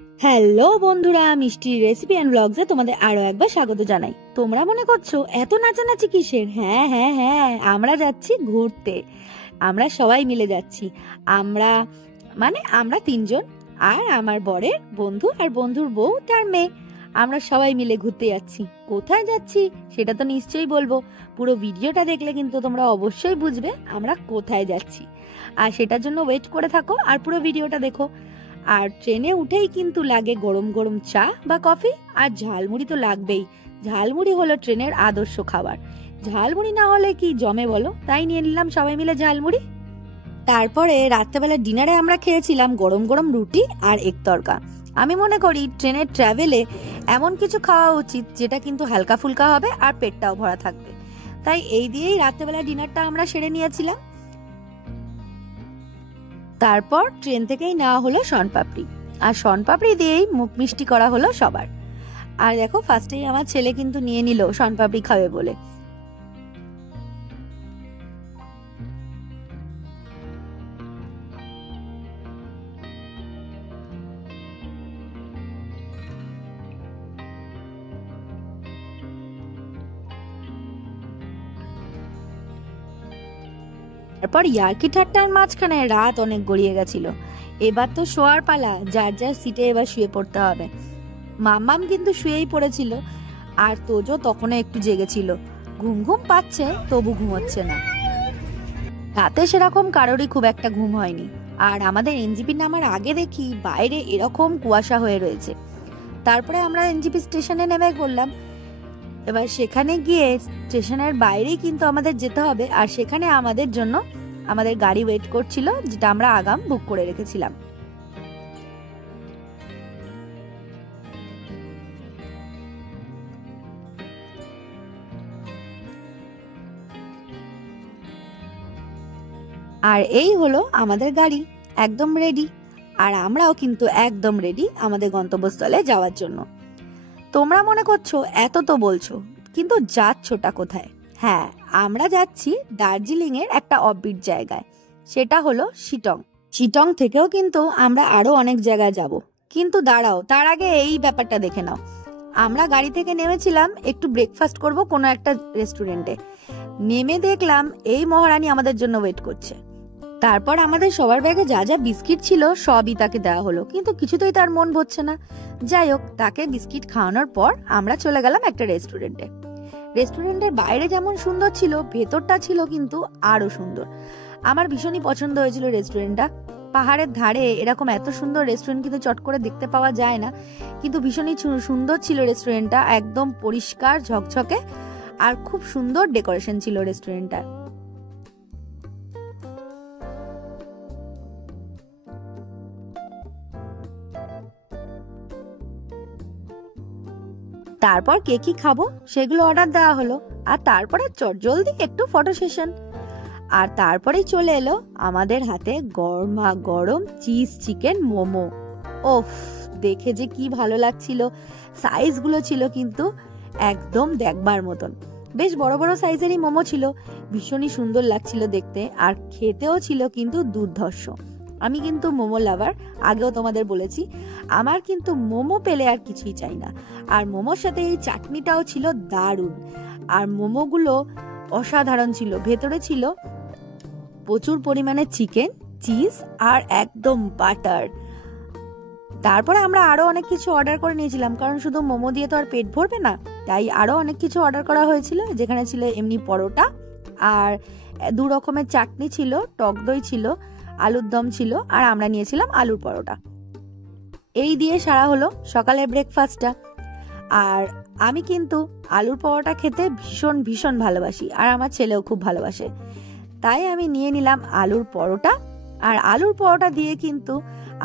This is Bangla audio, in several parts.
হ্যালো বন্ধুরা, মিষ্টির রেসিপি এন্ড ব্লগসে তোমাদের আরো একবার স্বাগত জানাই। তোমরা মনে করছো এত নাচানাচি কিসের? হ্যাঁ হ্যাঁ হ্যাঁ, আমরা যাচ্ছি ঘুরতে। আমরা সবাই মিলে যাচ্ছি। আমরা তিনজন, আর আমার বরের বন্ধু আর বন্ধুর বউ তার মেয়ে। আমরা সবাই মিলে ঘুরতে যাচ্ছি। কোথায় যাচ্ছি সেটা তো নিশ্চয়ই বলবো। পুরো ভিডিওটা দেখলে কিন্তু তোমরা অবশ্যই বুঝবে আমরা কোথায় যাচ্ছি। আর সেটার জন্য ওয়েট করে থাকো আর পুরো ভিডিওটা দেখো। আর ট্রেনে উঠেই কিন্তু লাগে গরম গরম চা বা কফি, আর ঝালমুড়ি তো লাগবেই। ঝালমুড়ি হলো ট্রেনের আদর্শ খাবার। ঝালমুড়ি না হলে কি জমে বলো? তাই নিয়ে নিলাম সবাই মিলে ঝালমুড়ি। তারপরে রাত্রেবেলা ডিনারে আমরা খেয়েছিলাম গরম গরম রুটি আর এক তরকা। আমি মনে করি ট্রেনের ট্রাভেলে এমন কিছু খাওয়া উচিত যেটা কিন্তু হালকা ফুলকা হবে আর পেটটাও ভরা থাকবে। তাই এই দিয়েই রাত্রেবেলা ডিনারটা আমরা সেরে নিয়েছিলাম। তারপর ট্রেন থেকেই নেওয়া হলো শনপাপড়ি, আর শনপাপড়ি দিয়েই মুখ মিষ্টি করা হলো সবার। আর দেখো, ফার্স্টেই আমার ছেলে কিন্তু নিয়ে নিল শনপাপড়ি খাবে বলে। তারপর ইয়ার্কি ঠাট্টার মাঝখানে রাত অনেক গড়িয়ে গেছিল। এবার তো শোয়ার পালা, যার যার সিটে এবার শুয়ে পড়তে হবে। মাম্মাম কিন্তু শুয়েই পড়েছিল, আর তোজো তখনও একটু জেগেছিল। ঘুম ঘুম পাচ্ছে, তবু ঘুমোচ্ছে না। রাতে সেরকম কারোরই খুব একটা ঘুম হয়নি। আর আমাদের এনজিপি নামার আগে দেখি বাইরে এরকম কুয়াশা হয়ে রয়েছে। তারপরে আমরা এনজিপি স্টেশনে নেমে পড়লাম। এবার সেখানে গিয়ে স্টেশনের বাইরেই কিন্তু আমাদের যেতে হবে, আর সেখানে আমাদের জন্য আমাদের গাড়ি ওয়েট করছিল, যেটা আমরা আগাম বুক করে রেখেছিলাম। আর এই হলো আমাদের গাড়ি, একদম রেডি। আর আমরাও কিন্তু একদম রেডি আমাদের গন্তব্যস্থলে যাওয়ার জন্য। তোমরা মনে করছো এত তো বলছো, কিন্তু যাচ্ছোটা কোথায়? হ্যাঁ, আমরা যাচ্ছি দার্জিলিং এর একটা অফবিট জায়গায়, সেটা হলো শিটং। শিটং থেকেও কিন্তু আমরা আরো অনেক জায়গায় যাব, কিন্তু দাঁড়াও, তার আগে এই ব্যাপারটা দেখে নাও। আমরা গাড়ি থেকে নেমেছিলাম একটু ব্রেকফাস্ট করব কোনো একটা রেস্টুরেন্টে। নেমে দেখলাম এই মহারানী আমাদের জন্য ওয়েট করছে। তারপর আমাদের সবার ব্যাগে যা যা বিস্কিট ছিল সবই তাকে দেওয়া হলো, কিন্তু কিছুতেই তার মন ভরছে না। যাই হোক, তাকে বিস্কিট খাওয়ানোর পর আমরা চলে গেলাম একটা রেস্টুরেন্টে। রেস্টুরেন্টের বাইরে যেমন সুন্দর ছিল, ভেতরটা ছিল কিন্তু আরো সুন্দর। আমার ভীষণই পছন্দ হয়েছিল রেস্টুরেন্টটা। পাহাড়ের ধারে এরকম এত সুন্দর রেস্টুরেন্ট কিন্তু চট করে দেখতে পাওয়া যায় না, কিন্তু ভীষণই সুন্দর ছিল রেস্টুরেন্টটা, একদম পরিষ্কার ঝকঝকে, আর খুব সুন্দর ডেকোরেশন ছিল রেস্টুরেন্টটা। তারপর কে কি খাবো সেগুলো অর্ডার দেওয়া হলো, আর তারপরে চটজলদি একটু ফটো সেশন। আর তারপরেই চলে এলো আমাদের হাতে গরমা গরম চিজ চিকেন মোমো। ওফ, দেখে যে কি ভালো লাগছিল। সাইজগুলো ছিল কিন্তু একদম দেখবার মতন। বেশ বড় বড় সাইজেরই মোমো ছিল, ভীষণই সুন্দর লাগছিল দেখতে, আর খেতেও ছিল কিন্তু দুর্ধর্ষ। আমি কিন্তু মোমো লাভার, আগেও তোমাদের বলেছি। আমার কিন্তু মোমো পেলে আর কিছুই চাই না। আর মোমোর সাথে এই চাটনিটাও ছিল দারুণ। আর মোমোগুলো অসাধারণ ছিল। ভেতরে ছিল প্রচুর পরিমাণে চিকেন, চিজ আর একদম বাটার। তারপরে আমরা আরো অনেক কিছু অর্ডার করে নিয়েছিলাম, কারণ শুধু মোমো দিয়ে তো আর পেট ভরবে না। তাই আরো অনেক কিছু অর্ডার করা হয়েছিল, যেখানে ছিল এমনি পরোটা, আর 2 রকমের চাটনি ছিল, টক দই ছিল, আলুর দম ছিল, আর আমরা নিয়েছিলাম আলুর পরোটা। এই দিয়ে সারা হলো সকালের ব্রেকফাস্টটা। আর আমি কিন্তু আলুর পরোটা খেতে ভীষণ ভীষণ ভালোবাসি, আর আমার ছেলেও খুব ভালোবাসে। তাই আমি নিয়ে নিলাম আলুর পরোটা। আর আলুর পরোটা দিয়ে কিন্তু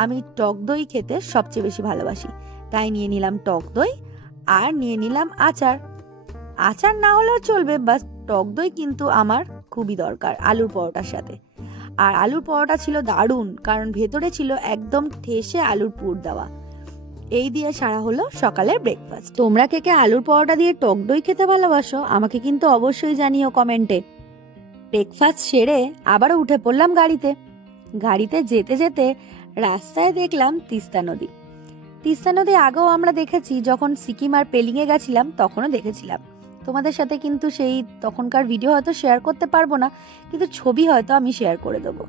আমি টক দই খেতে সবচেয়ে বেশি ভালোবাসি, তাই নিয়ে নিলাম টক দই, আর নিয়ে নিলাম আচার। আচার না হলেও চলবে, বাস টক দই কিন্তু আমার খুবই দরকার আলুর পরোটার সাথে। আর আলুর পরোটা ছিল দারুণ, কারণ ভেতরে ছিল একদম ঠেসে আলুর পুর দেওয়া। এই দিয়ে সারা হলো সকালের ব্রেকফাস্ট। তোমরা কে কে আলুর পরোটা দিয়ে টক দই খেতে ভালোবাসো আমাকে কিন্তু অবশ্যই জানিও কমেন্টে। ব্রেকফাস্ট সেরে আবারও উঠে পড়লাম গাড়িতে। গাড়িতে যেতে যেতে রাস্তায় দেখলাম তিস্তা নদী। তিস্তা নদী আগেও আমরা দেখেছি, যখন সিকিম আর পেলিংয়ে গেছিলাম তখনও দেখেছিলাম। তোমাদের সাথে কিন্তু সেই তখনকার ভিডিও হয়তো শেয়ার করতে পারবো না, কিন্তু ছবি হয়তো আমি শেয়ার করে দেবো।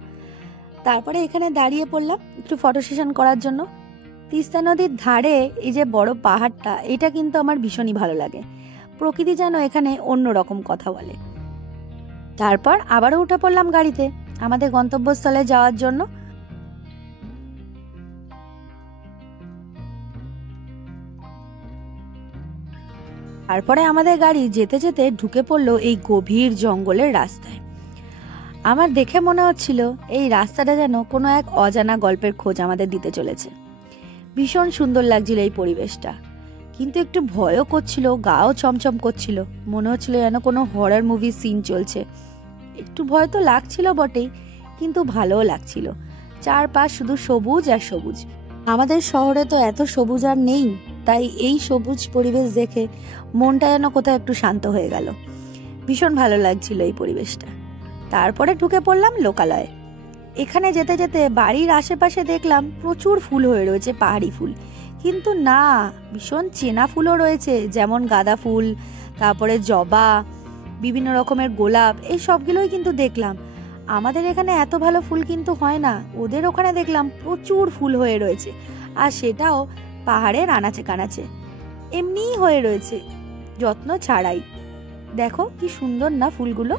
তারপরে এখানে দাঁড়িয়ে পড়লাম একটু ফটো সেশন করার জন্য। তিস্তা নদীর ধারে এই যে বড় পাহাড়টা, এটা কিন্তু আমার ভীষণই ভালো লাগে। প্রকৃতি যেন এখানে অন্যরকম কথা বলে। তারপর আবারও উঠে পড়লাম গাড়িতে আমাদের গন্তব্যস্থলে যাওয়ার জন্য। তারপরে আমাদের গাড়ি যেতে যেতে ঢুকে পড়লো এই গভীর জঙ্গলের রাস্তায়। আমার দেখে মনে হচ্ছিল এই রাস্তাটা যেন কোনো এক অজানা গল্পের খোঁজ আমাদের দিতে চলেছে। ভীষণ সুন্দর লাগছিল এই পরিবেশটা, কিন্তু একটু ভয়ও করছিল, গাও চমচম করছিল, মনে হচ্ছিল যেন কোনো হরর মুভির সিন চলছে। একটু ভয় তো লাগছিল বটেই, কিন্তু ভালোও লাগছিল। চারপাশ শুধু সবুজ আর সবুজ। আমাদের শহরে তো এত সবুজ আর নেই, তাই এই সবুজ পরিবেশ দেখে মনটা যেন কোথাও একটু শান্ত হয়ে গেল। ভীষণ ভালো লাগছিল এই পরিবেশটা। তারপরে ঢুকে পড়লাম লোকালয়ে। এখানে যেতে যেতে বাড়ির আশেপাশে দেখলাম প্রচুর ফুল হয়ে রয়েছে, পাহাড়ি ফুল। কিন্তু না, ভীষণ চেনা ফুলও রয়েছে, যেমন গাঁদা ফুল, তারপরে জবা, বিভিন্ন রকমের গোলাপ, এই সবগুলোই কিন্তু দেখলাম। আমাদের এখানে এত ভালো ফুল কিন্তু হয় না, ওদের ওখানে দেখলাম প্রচুর ফুল হয়ে রয়েছে, আর সেটাও পাহাড়ের আনাচে কানাচে এমনিই হয়ে রয়েছে, যত্ন ছাড়াই। দেখো কি সুন্দর না ফুলগুলো।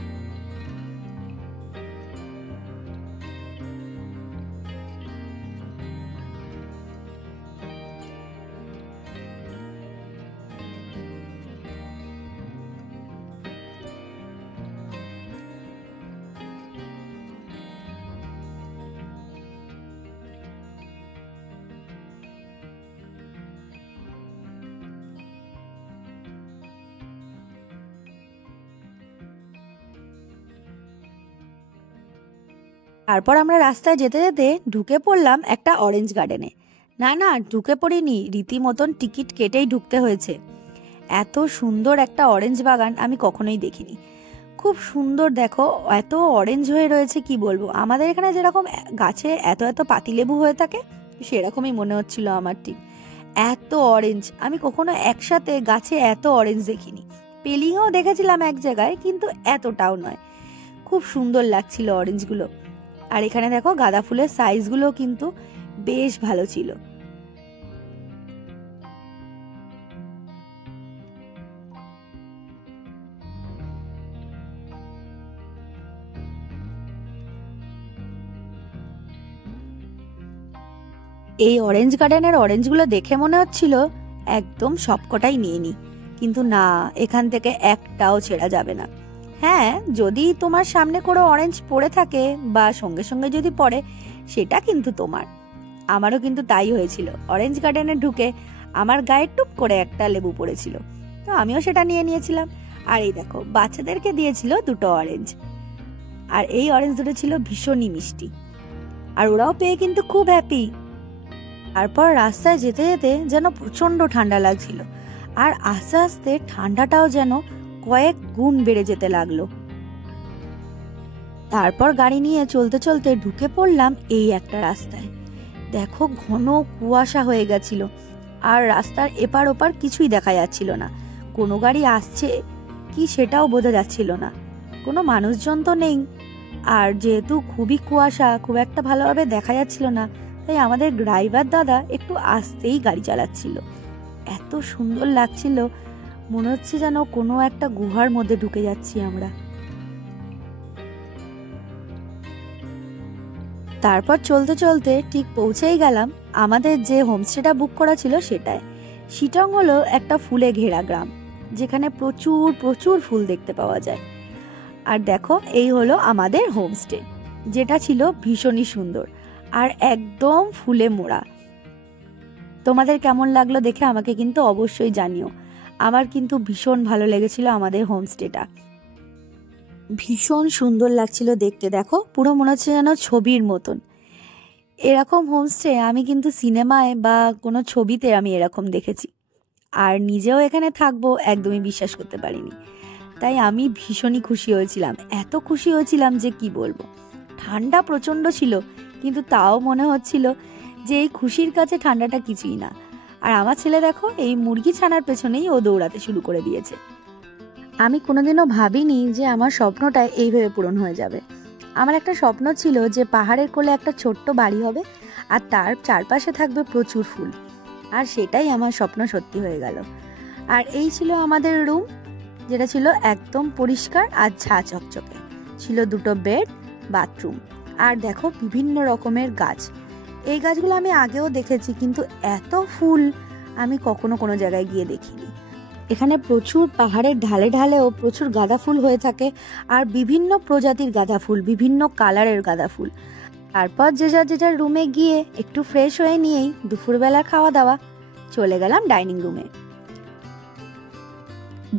তারপর আমরা রাস্তায় যেতে যেতে ঢুকে পড়লাম একটা অরেঞ্জ গার্ডেনে। না ঢুকে পড়িনি, রীতিমতন টিকিট কেটেই ঢুকতে হয়েছে। এত সুন্দর একটা অরেঞ্জ বাগান আমি কখনোই দেখিনি। খুব সুন্দর, দেখো এত অরেঞ্জ হয়ে রয়েছে, কি বলবো। আমাদের এখানে যেরকম গাছে এত এত পাতিলেবু হয়ে থাকে, সেরকমই মনে হচ্ছিল আমার। ঠিক এত অরেঞ্জ আমি কখনো একসাথে গাছে এত অরেঞ্জ দেখিনি। পেলিংও দেখেছিলাম এক জায়গায়, কিন্তু এতটাও নয়। খুব সুন্দর লাগছিল অরেঞ্জগুলো। আর এখানে দেখো গাঁদা ফুলের সাইজগুলো কিন্তু বেশ ভালো ছিল। এই অরেঞ্জ গার্ডেনের অরেঞ্জগুলো দেখে মনে হচ্ছিল একদম সবকটাই নিয়ে নি, কিন্তু না, এখান থেকে একটাও ছেড়া যাবে না। হ্যাঁ, যদি তোমার সামনে কোনো অরেঞ্জ পড়ে থাকে বা সঙ্গে সঙ্গে যদি পড়ে, সেটা কিন্তু তোমার। আমারও কিন্তু তাই হয়েছিল। অরেঞ্জ গার্ডেনে ঢুকে আমার গায়ে টুপ করে একটা লেবু পড়েছিল, তো আমিও সেটা নিয়ে নিয়েছিলাম। আর এই দেখো, বাচ্চাদেরকে দিয়েছিল দুটো অরেঞ্জ, আর এই অরেঞ্জ দুটো ছিল ভীষণই মিষ্টি, আর ওরাও পেয়ে কিন্তু খুব হ্যাপি। তারপর রাস্তায় যেতে যেতে যেন প্রচন্ড ঠান্ডা লাগছিল, আর আস্তে আস্তে ঠান্ডাটাও যেন কয়েক গুণ বেড়ে যেতে লাগলো। তারপর গাড়ি নিয়ে চলতে চলতে ঢুকে পড়লাম এই একটা রাস্তায়। দেখো ঘন কুয়াশা হয়ে গেছিল, আর রাস্তার এপার ওপার কিছুই দেখা যাচ্ছিল না। কোনো গাড়ি আসছে কি সেটাও বোঝা যাচ্ছিল না, কোনো মানুষজন তো নেই। আর যেহেতু খুবই কুয়াশা, খুব একটা ভালোভাবে দেখা যাচ্ছিল না, তাই আমাদের ড্রাইভার দাদা একটু আস্তেই গাড়ি চালাচ্ছিল। এত সুন্দর লাগছিল, মনে হচ্ছে যেন কোনো একটা গুহার মধ্যে ঢুকে যাচ্ছি আমরা। তারপর চলতে চলতে ঠিক পৌঁছেই গেলাম আমাদের যে হোমস্টেটা বুক করা ছিল সেটায়। শিটং হলো একটা ফুলে ঘেরা গ্রাম, যেখানে প্রচুর প্রচুর ফুল দেখতে পাওয়া যায়। আর দেখো, এই হলো আমাদের হোমস্টে, যেটা ছিল ভীষণই সুন্দর আর একদম ফুলে মোড়া। তোমাদের কেমন লাগলো দেখে আমাকে কিন্তু অবশ্যই জানিও। আমার কিন্তু ভীষণ ভালো লেগেছিল আমাদের হোমস্টেটা, ভীষণ সুন্দর লাগছিল দেখতে। দেখো পুরো মনে হচ্ছে যেন ছবির মতন। এরকম হোমস্টে আমি কিন্তু সিনেমায় বা কোনো ছবিতে আমি এরকম দেখেছি, আর নিজেও এখানে থাকবো একদমই বিশ্বাস করতে পারিনি। তাই আমি ভীষণই খুশি হয়েছিলাম, এত খুশি হয়েছিলাম যে কি বলবো। ঠান্ডা প্রচণ্ড ছিল, কিন্তু তাও মনে হচ্ছিল যে এই খুশির কাছে ঠান্ডাটা কিছুই না। আর আমার ছেলে দেখো এই মুরগি ছানার পেছনেই ও দৌড়াতে শুরু করে দিয়েছে। আমি কোনোদিনও ভাবিনি যে আমার স্বপ্নটা এইভাবে পূরণ হয়ে যাবে। আমার একটা স্বপ্ন ছিল যে পাহাড়ের কোলে একটা ছোট্ট বাড়ি হবে আর তার চারপাশে থাকবে প্রচুর ফুল, আর সেটাই আমার স্বপ্ন সত্যি হয়ে গেল। আর এই ছিল আমাদের রুম, যেটা ছিল একদম পরিষ্কার আর ঝা চকচকে। ছিল 2টো বেড, বাথরুম, আর দেখো বিভিন্ন রকমের গাছ। এই গাছগুলো আমি আগেও দেখেছি, কিন্তু এত ফুল আমি কখনো কোনো জায়গায় গিয়ে দেখিনি। এখানে প্রচুর পাহাড়ের ঢালে ঢালেও প্রচুর গাঁদা ফুল হয়ে থাকে, আর বিভিন্ন প্রজাতির গাঁদা ফুল, বিভিন্ন কালারের গাঁদা ফুল। তারপর যে যার রুমে গিয়ে একটু ফ্রেশ হয়ে নিয়েই দুপুরবেলা খাওয়া দাওয়া চলে গেলাম ডাইনিং রুমে।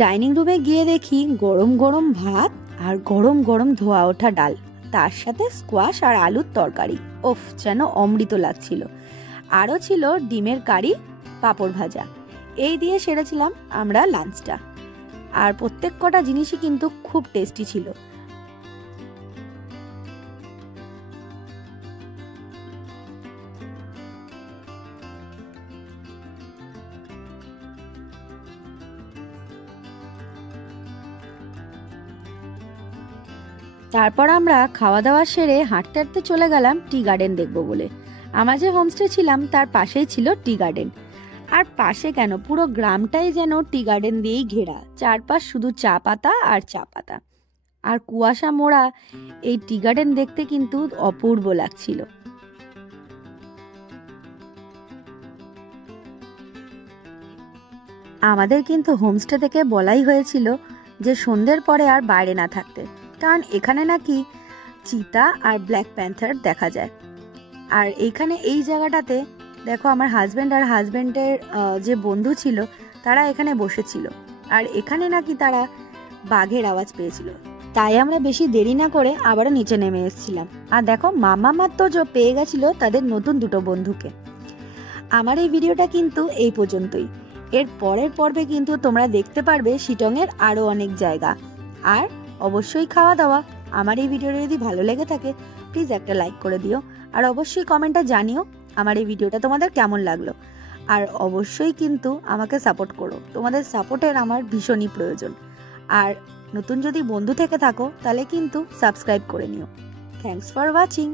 ডাইনিং রুমে গিয়ে দেখি গরম গরম ভাত আর গরম গরম ধোয়া ওঠা ডাল, তার সাথে স্কোয়াশ আর আলুর তরকারি। ওফ, যেন অমৃত লাগছিল। আরও ছিল ডিমের কারি, পাঁপড় ভাজা। এই দিয়ে সেরেছিলাম আমরা লাঞ্চটা। আর প্রত্যেক কটা জিনিসই কিন্তু খুব টেস্টি ছিল। তারপর আমরা খাওয়া দাওয়া সেরে হাঁটতে হাঁটতে চলে গেলাম টি গার্ডেন দেখবো বলে। আমরা যে হোমস্টে ছিলাম তার পাশেই ছিল টি গার্ডেন। আর পাশে কেন, পুরো গ্রামটাই যেন টি গার্ডেন দিয়েই ঘেরা, চারপাশ শুধু চা পাতা আর চা পাতা। আর কুয়াশা মোড়া এই টি গার্ডেন দেখতে কিন্তু অপূর্ব লাগছিল। আমাদের কিন্তু হোমস্টে থেকে বলাই হয়েছিল যে সন্ধ্যের পরে আর বাইরে না থাকতে, কারণ এখানে নাকি চিতা আর ব্ল্যাক প্যান্থার দেখা যায়। আর এইখানে এই জায়গাটাতে দেখো আমার হাজব্যান্ড আর হাজব্যান্ডের যে বন্ধু ছিল তারা এখানে বসেছিল, আর এখানে নাকি তারা বাঘের আওয়াজ পেয়েছিল। তাই আমরা বেশি দেরি না করে আবারও নিচে নেমে এসেছিলাম। আর দেখো মামা তো পেয়ে গেছিল তাদের নতুন 2টো বন্ধুকে। আমার এই ভিডিওটা কিন্তু এই পর্যন্তই। এর পরের পর্বে কিন্তু তোমরা দেখতে পারবে শিটংয়ের আরও অনেক জায়গা, আর অবশ্যই খাওয়া দাওয়া। আমার এই ভিডিওটা যদি ভালো লেগে থাকে প্লিজ একটা লাইক করে দিও, আর অবশ্যই কমেন্টে জানিও আমার এই ভিডিওটা তোমাদের কেমন লাগলো। আর অবশ্যই কিন্তু আমাকে সাপোর্ট করো, তোমাদের সাপোর্টের আমার ভীষণই প্রয়োজন। আর নতুন যদি বন্ধু থেকে থাকো তাহলে কিন্তু সাবস্ক্রাইব করে নিও। Thanks for watching.